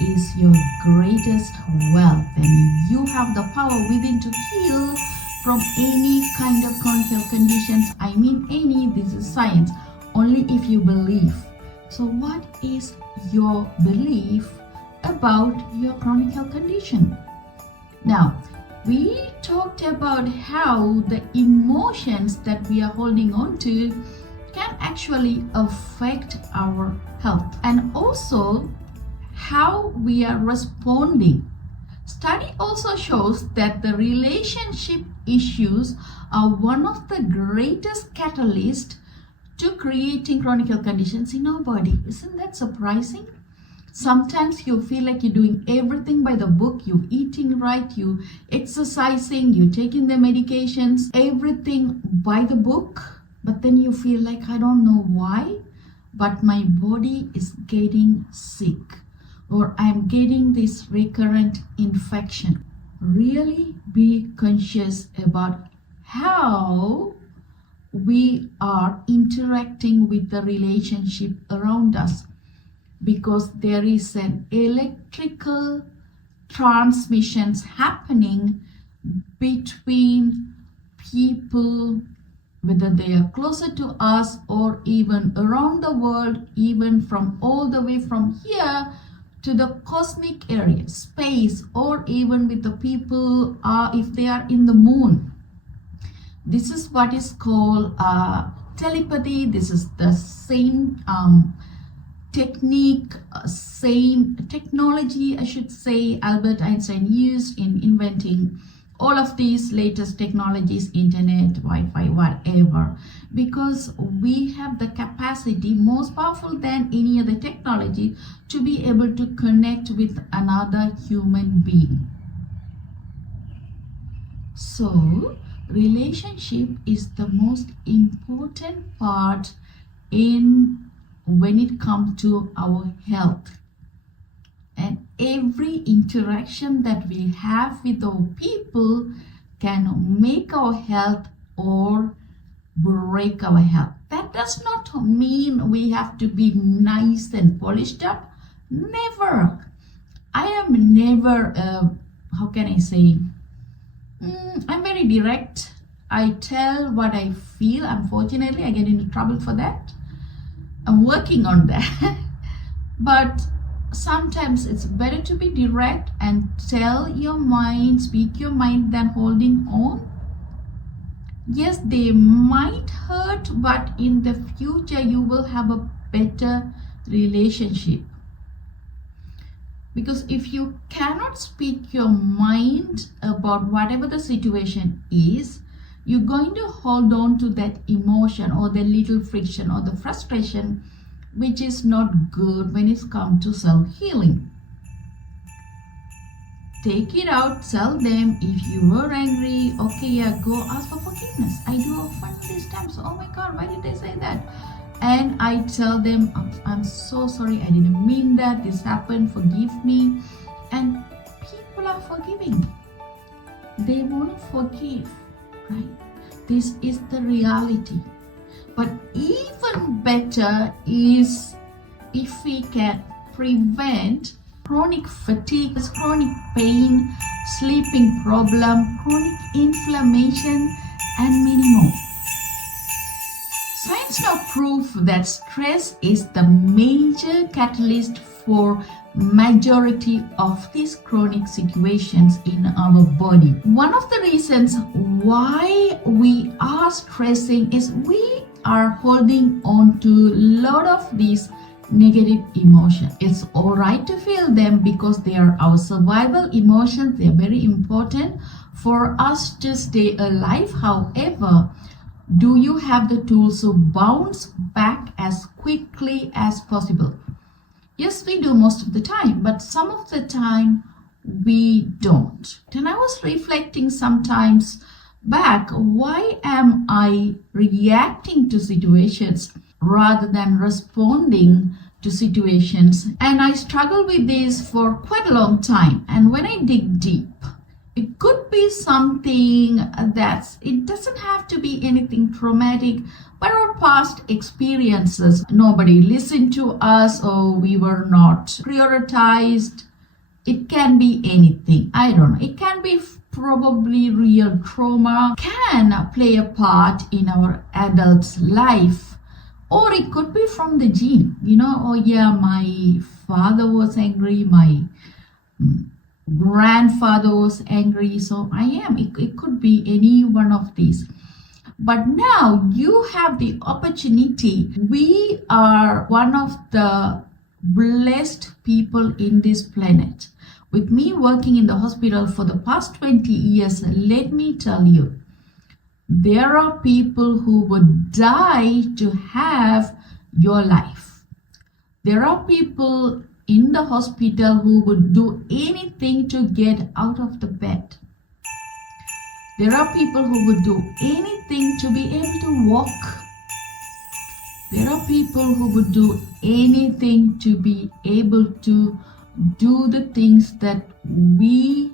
is your greatest wealth, and you have the power within to heal from any kind of chronic health conditions. I mean any, this is science, only if you believe. So what is your belief about your chronic health condition? Now, we talked about how the emotions that we are holding on to can actually affect our health, and also how we are responding. Study also shows that the relationship issues are one of the greatest catalysts to creating chronic health conditions in our body. Isn't that surprising? Sometimes you feel like you're doing everything by the book, you're eating right, you exercising, you're taking the medications, everything by the book, but then you feel like, I don't know why, but my body is getting sick, or I'm getting this recurrent infection. Really be conscious about how we are interacting with the relationship around us, because there is an electrical transmissions happening between people, whether they are closer to us or even around the world, even from all the way from here to the cosmic area, space, or even with the people if they are in the moon. This is what is called telepathy. This is the same technique, same technology, I should say, Albert Einstein used in inventing all of these latest technologies, internet, Wi-Fi, whatever, because we have the capacity, most powerful than any other technology, to be able to connect with another human being. So, relationship is the most important part when it comes to our health. And every interaction that we have with our people can make our health or break our health. That does not mean we have to be nice and polished up. Never. I am never, how can I say, I'm very direct. I tell what I feel. Unfortunately, I get into trouble for that. I'm working on that. But sometimes it's better to be direct and tell your mind, speak your mind, than holding on. Yes, they might hurt, but in the future you will have a better relationship. Because if you cannot speak your mind about whatever the situation is, you're going to hold on to that emotion or the little friction or the frustration, which is not good when it's come to self-healing. Take it out, tell them if you were angry, okay, yeah, go ask for forgiveness. I do often these times, oh my God, why did I say that? And I tell them, I'm so sorry, I didn't mean that, this happened, forgive me. And people are forgiving. They want to forgive, right? This is the reality. But even better is if we can prevent chronic fatigue, chronic pain, sleeping problem, chronic inflammation, and many more. Science now proves that stress is the major catalyst for majority of these chronic situations in our body. One of the reasons why we are stressing is we are holding on to a lot of these negative emotions. It's all right to feel them because they are our survival emotions. They're very important for us to stay alive. However, do you have the tools to bounce back as quickly as possible? Yes, we do most of the time, but some of the time we don't. And I was reflecting sometimes back, why am I reacting to situations rather than responding to situations? And I struggled with this for quite a long time. And when I dig deep, it could be something it doesn't have to be anything traumatic, but our past experiences. Nobody listened to us, or we were not prioritized, It can be anything. I don't know. It can be probably real trauma can play a part in our adult's life, or it could be from the gene. Oh yeah, my father was angry, my grandfather was angry, so I am. It could be any one of these. But now you have the opportunity. We are one of the blessed people in this planet. With me working in the hospital for the past 20 years, let me tell you, there are people who would die to have your life. There are people in the hospital who would do anything to get out of the bed. There are people who would do anything to be able to walk. There are people who would do anything to be able to do the things that we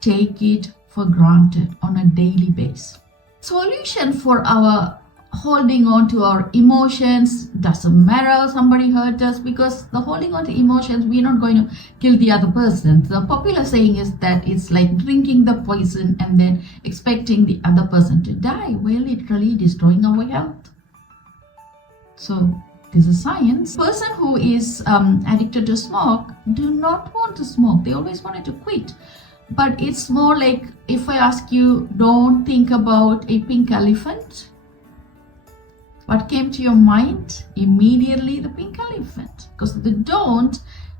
take it for granted on a daily basis. Solution for our holding on to our emotions, doesn't matter somebody hurt us, because the holding on to emotions, we're not going to kill the other person. The popular saying is that it's like drinking the poison and then expecting the other person to die. We're literally destroying our health. So this is science. Person who is addicted to smoke do not want to smoke. They always wanted to quit. But it's more like, if I ask you, don't think about a pink elephant, what came to your mind? Immediately the pink elephant. Because the don't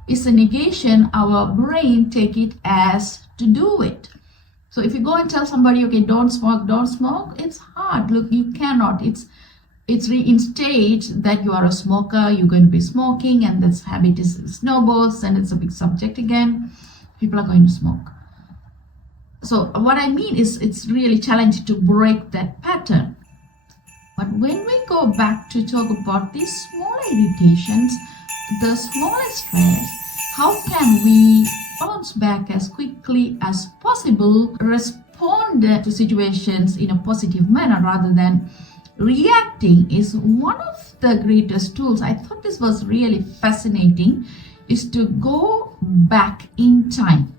is a negation. Our brain take it as to do it. So if you go and tell somebody, okay, don't smoke, it's hard. Look, you cannot. It's reinstate that you are a smoker, you're going to be smoking, and this habit is snowballs, and it's a big subject again. People are going to smoke. So what I mean is, it's really challenging to break that pattern. But when we go back to talk about these small irritations, the smallest stress, how can we bounce back as quickly as possible, respond to situations in a positive manner rather than reacting, is one of the greatest tools. I thought this was really fascinating, is to go back in time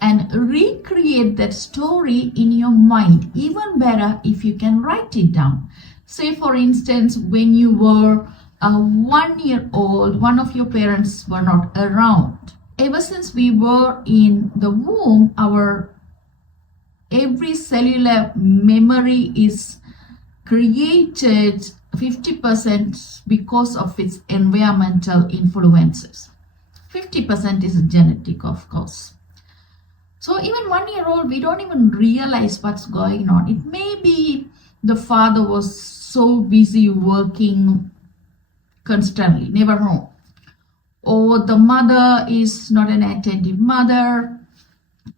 and recreate that story in your mind. Even better if you can write it down. Say for instance, when you were 1 year old, one of your parents were not around. Ever since we were in the womb, our every cellular memory is created 50% because of its environmental influences. 50% is genetic, of course. So even 1 year old, we don't even realize what's going on. It may be the father was so busy working constantly, never home. Or the mother is not an attentive mother,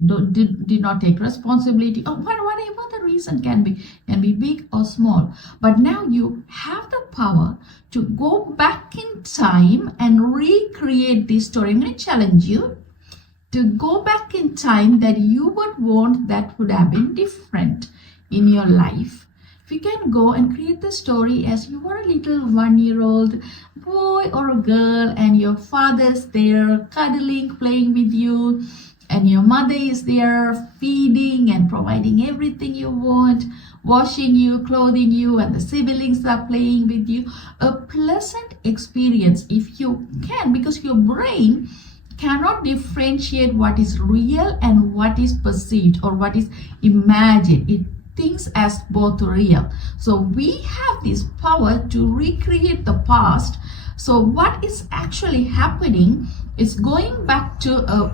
did not take responsibility, or whatever the reason can be big or small. But now you have the power to go back in time and recreate this story. I'm going to challenge you to go back in time that you would want that would have been different in your life. If you can go and create the story as you were a little 1 year old boy or a girl, and your father's there cuddling, playing with you, and your mother is there feeding and providing everything you want, washing you, clothing you, and the siblings are playing with you. A pleasant experience if you can, because your brain cannot differentiate what is real and what is perceived or what is imagined. It thinks as both real. So we have this power to recreate the past. So what is actually happening is going back to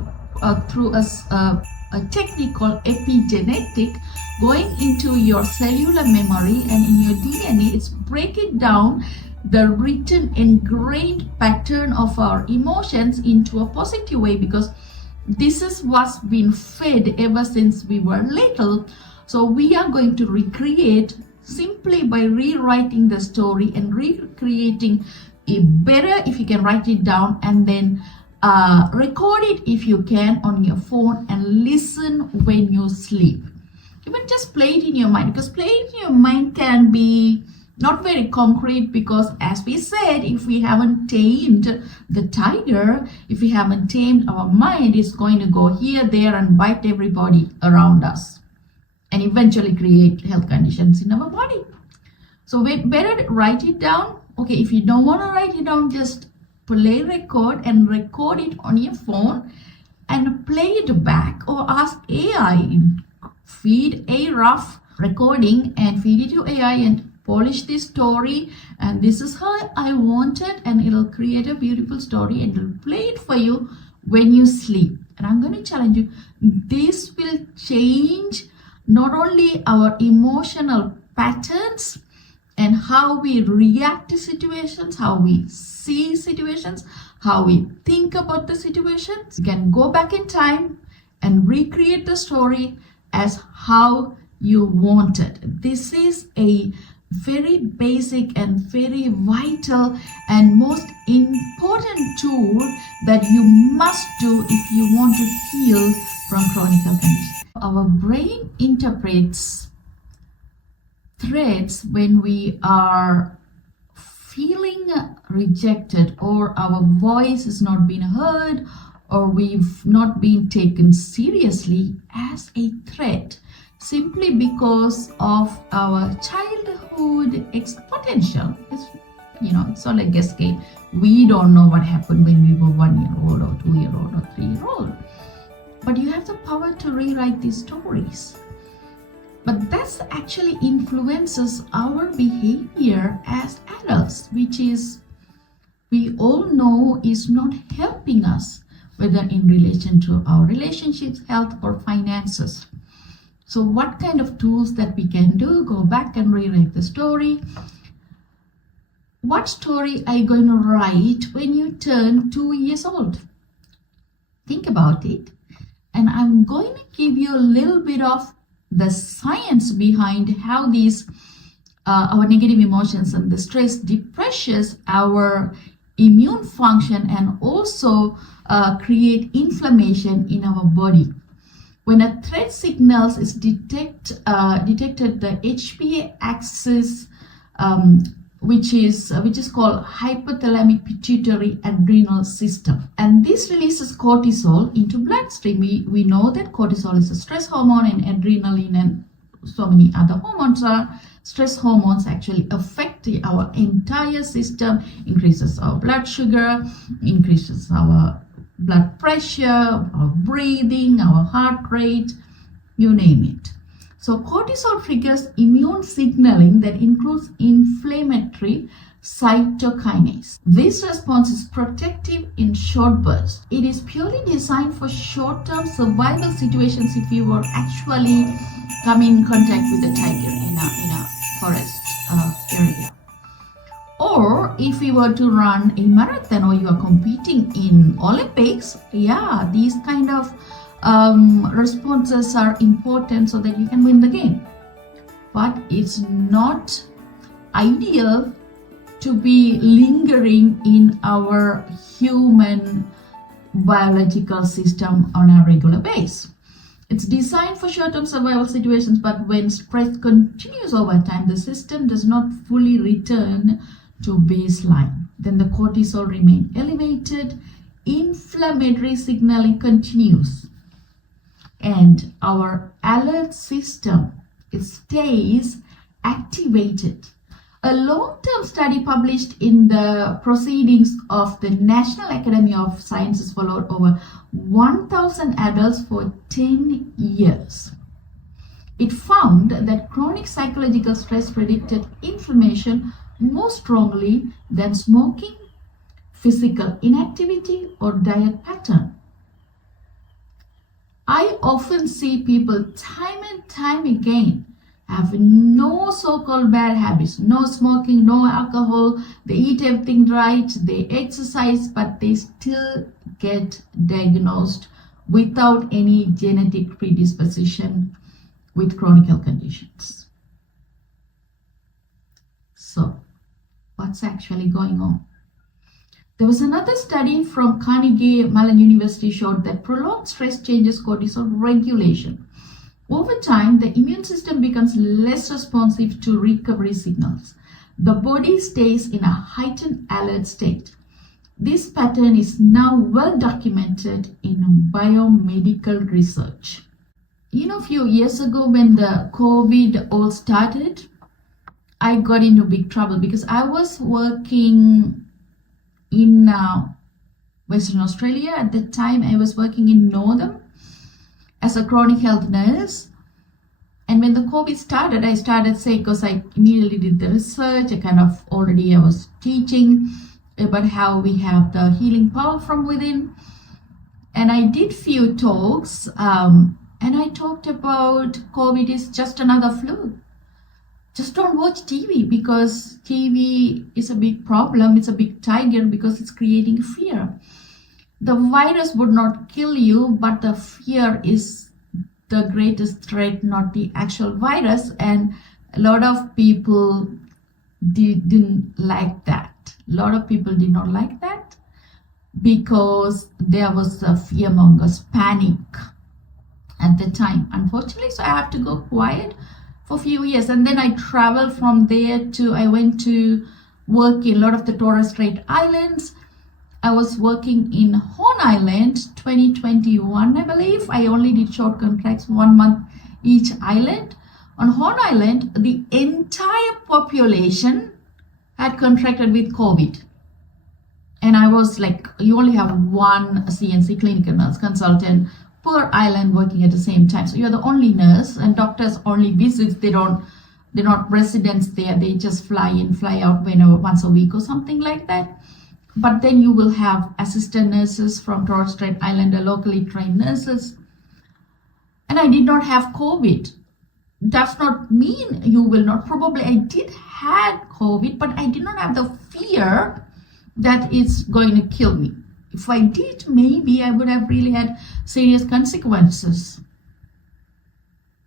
through a technique called epigenetic, going into your cellular memory and in your DNA. It's breaking down the written ingrained pattern of our emotions into a positive way, because this is what's been fed ever since we were little. So we are going to recreate simply by rewriting the story and recreating it better if you can write it down, and then record it if you can on your phone and listen when you sleep. Even just play it in your mind, because playing in your mind can be Not very concrete, because as we said, if we haven't tamed the tiger, if we haven't tamed our mind, it's going to go here, there, and bite everybody around us and eventually create health conditions in our body. So better write it down. Okay, if you don't want to write it down, just play record and record it on your phone and play it back, or ask AI, feed a rough recording and feed it to AI and polish this story, and this is how I want it, and it'll create a beautiful story and it'll play it for you when you sleep. And I'm going to challenge you, this will change not only our emotional patterns and how we react to situations, how we see situations, how we think about the situations. You can go back in time and recreate the story as how you want it. This is a very basic and very vital and most important tool that you must do if you want to heal from chronic health conditions. Our brain interprets threats when we are feeling rejected, or our voice is not being heard, or we've not been taken seriously, as a threat, simply because of our childhood potential. It's not like escape. We don't know what happened when we were 1 year old or 2 year old or 3 year old. But you have the power to rewrite these stories. But that actually influences our behavior as adults, which is, we all know, is not helping us, whether in relation to our relationships, health, or finances. So what kind of tools that we can do? Go back and rewrite the story. What story are you going to write when you turn 2 years old? Think about it. And I'm going to give you a little bit of the science behind how these our negative emotions and the stress depresses our immune function and also create inflammation in our body. When a threat signals is detected, the HPA axis, which is called hypothalamic pituitary adrenal system, and this releases cortisol into bloodstream. We know that cortisol is a stress hormone, and adrenaline and so many other hormones are stress hormones. Actually affect our entire system, increases our blood sugar, increases our blood pressure, our breathing, our heart rate, you name it. So cortisol triggers immune signaling that includes inflammatory cytokinase. This response is protective in short bursts. It is purely designed for short-term survival situations if you were actually coming in contact with a tiger in a forest area. Or if you were to run a marathon, or you are competing in Olympics, these kind of responses are important so that you can win the game. But it's not ideal to be lingering in our human biological system on a regular basis. It's designed for short-term survival situations, but when stress continues over time, the system does not fully return to baseline. Then the cortisol remains elevated, inflammatory signaling continues, and our alert system stays activated. A long-term study published in the Proceedings of the National Academy of Sciences followed over 1,000 adults for 10 years. It found that chronic psychological stress predicted inflammation more strongly than smoking, physical inactivity, or diet pattern. I often see people time and time again have no so-called bad habits, no smoking, no alcohol, they eat everything right, they exercise, but they still get diagnosed without any genetic predisposition with chronic health conditions. So, what's actually going on? There was another study from Carnegie Mellon University showed that prolonged stress changes cortisol regulation. Over time, the immune system becomes less responsive to recovery signals. the body stays in a heightened alert state. This pattern is now well documented in biomedical research. A few years ago when the COVID all started, I got into big trouble because I was working in Western Australia. At that time, I was working in Northern as a chronic health nurse. And when the COVID started, I started saying, because I immediately did the research, I was teaching about how we have the healing power from within. And I did few talks, and I talked about COVID is just another flu. Just don't watch TV, because TV is a big problem. It's a big tiger because it's creating fear. The virus would not kill you, but the fear is the greatest threat, not the actual virus. And a lot of people didn't like that. A lot of people did not like that because there was a fearmongers panic at the time, unfortunately. So I have to go quiet for a few years, and then I traveled from there I went to work in a lot of the Torres Strait Islands. I was working in Horn Island 2021, I believe. I only did short contracts, 1 month each island. On Horn Island, the entire population had contracted with COVID. And I was like, you only have one CNC clinical nurse consultant per island working at the same time. So you're the only nurse, and doctors only visits. They're not residents there. They just fly in, fly out once a week or something like that. But then you will have assistant nurses from Torres Strait Islander, locally trained nurses. And I did not have COVID. Does not mean you will not. Probably I did had COVID, but I did not have the fear that it's going to kill me. If I did, maybe I would have really had serious consequences.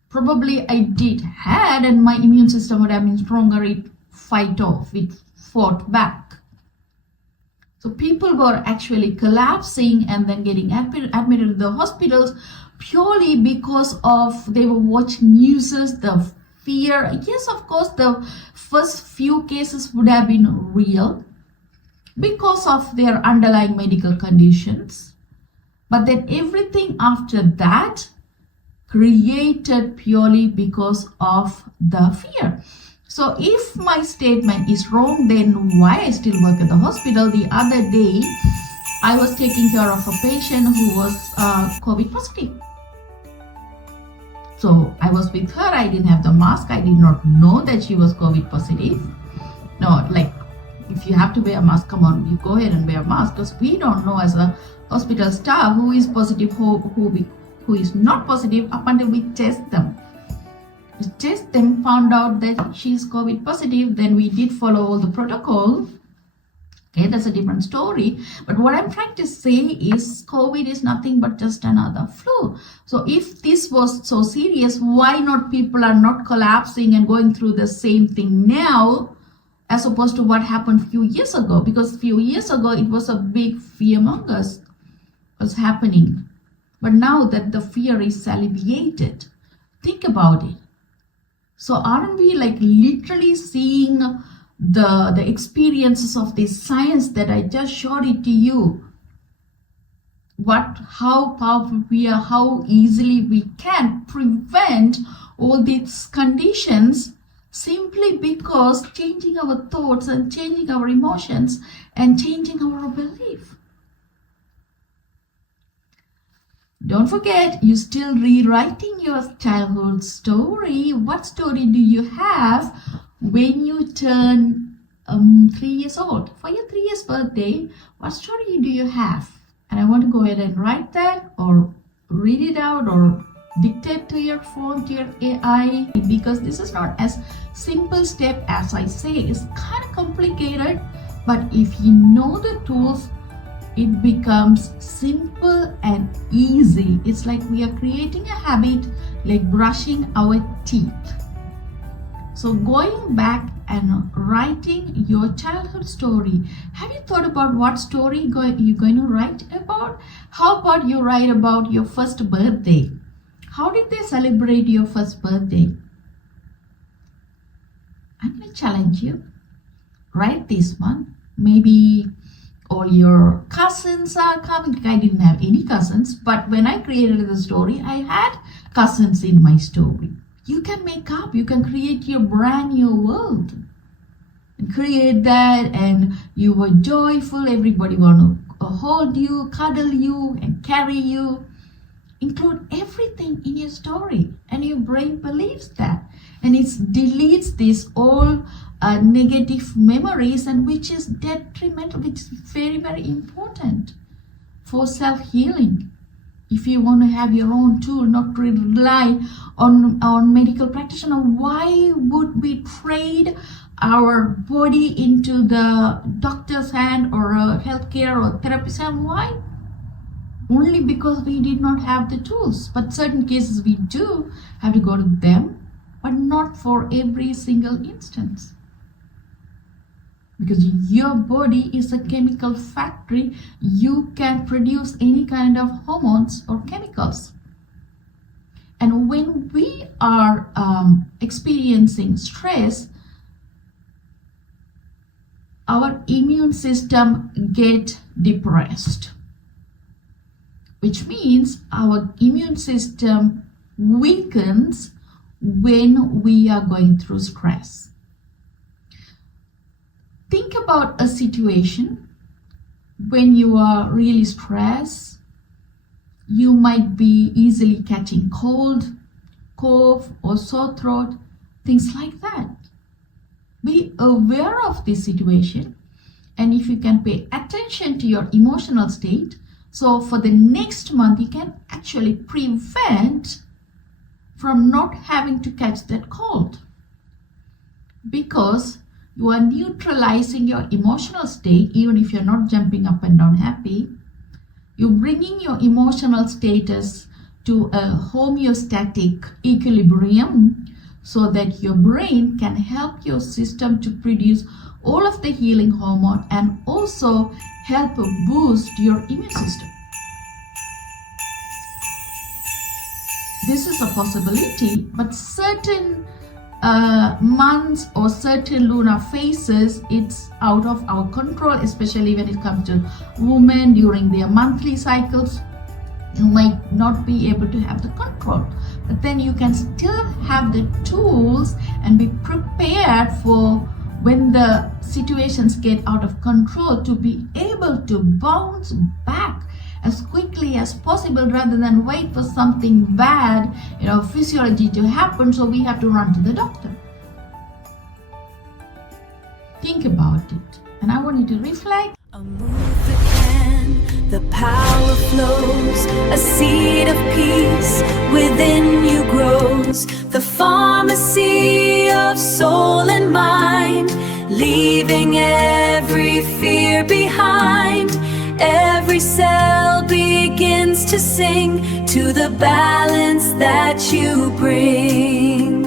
Probably I did had, and my immune system would have been stronger. It fought back. So people were actually collapsing and then getting admitted to the hospitals purely because of they were watching news, the fear. Yes, of course, the first few cases would have been real because of their underlying medical conditions. But then everything after that created purely because of the fear. So if my statement is wrong, then why I still work at the hospital? The other day, I was taking care of a patient who was COVID positive. So I was with her. I didn't have the mask. I did not know that she was COVID positive. No, like if you have to wear a mask, come on, you go ahead and wear a mask, because we don't know as a hospital staff who is positive, who is not positive up until we test them. We test them, found out that she's COVID positive, then we did follow all the protocol. Okay, that's a different story. But what I'm trying to say is COVID is nothing but just another flu. So if this was so serious, why not people are not collapsing and going through the same thing now as opposed to what happened a few years ago? Because a few years ago, it was a big fearmongers was happening. But now that the fear is alleviated, think about it. So aren't we like literally seeing the experiences of this science that I just showed it to you? How powerful we are, how easily we can prevent all these conditions simply because changing our thoughts and changing our emotions and changing our belief. Don't forget, you're still rewriting your childhood story. What story do you have when you turn 3 years old? For your 3 years birthday, what story do you have? And I want to go ahead and write that or read it out or dictate to your phone, to your AI, because this is not as simple step as I say. It's kind of complicated, but if you know the tools, it becomes simple and easy. It's like we are creating a habit like brushing our teeth. So going back and writing your childhood story. Have you thought about what story you're going to write about? How about you write about your first birthday? How did they celebrate your first birthday? I'm going to challenge you. right this month. Maybe all your cousins are coming. I didn't have any cousins, but when I created the story, I had cousins in my story. You can make up, you can create your brand new world. And create that, and you were joyful, everybody want to hold you, cuddle you, and carry you. Include everything in your story, and your brain believes that, and it deletes these all negative memories, and which is detrimental, which is very, very important for self-healing. If you want to have your own tool, not rely on medical practitioner, why would we trade our body into the doctor's hand or a healthcare or therapist hand? Why? Only because we did not have the tools. But certain cases we do have to go to them, but not for every single instance. Because your body is a chemical factory, you can produce any kind of hormones or chemicals. And when we are experiencing stress, our immune system get depressed, which means our immune system weakens when we are going through stress. Think about a situation when you are really stressed. You might be easily catching cold, cough, or sore throat, things like that. Be aware of this situation, and if you can pay attention to your emotional state, so for the next month you can actually prevent from not having to catch that cold, because you are neutralizing your emotional state. Even if you're not jumping up and down happy, you're bringing your emotional status to a homeostatic equilibrium, so that your brain can help your system to produce all of the healing hormone and also help boost your immune system. This is a possibility, but certain months or certain lunar phases, it's out of our control, especially when it comes to women during their monthly cycles. You might not be able to have the control, but then you can still have the tools and be prepared for when the situations get out of control, to be able to bounce back as quickly as possible, rather than wait for something bad, physiology to happen, so we have to run to the doctor. Think about it, and I want you to reflect. Amutha Kan, the power flows, a seed of peace within you grows, the pharmacy of soul and mind, leaving every fear behind. Every cell begins to sing to the balance that you bring.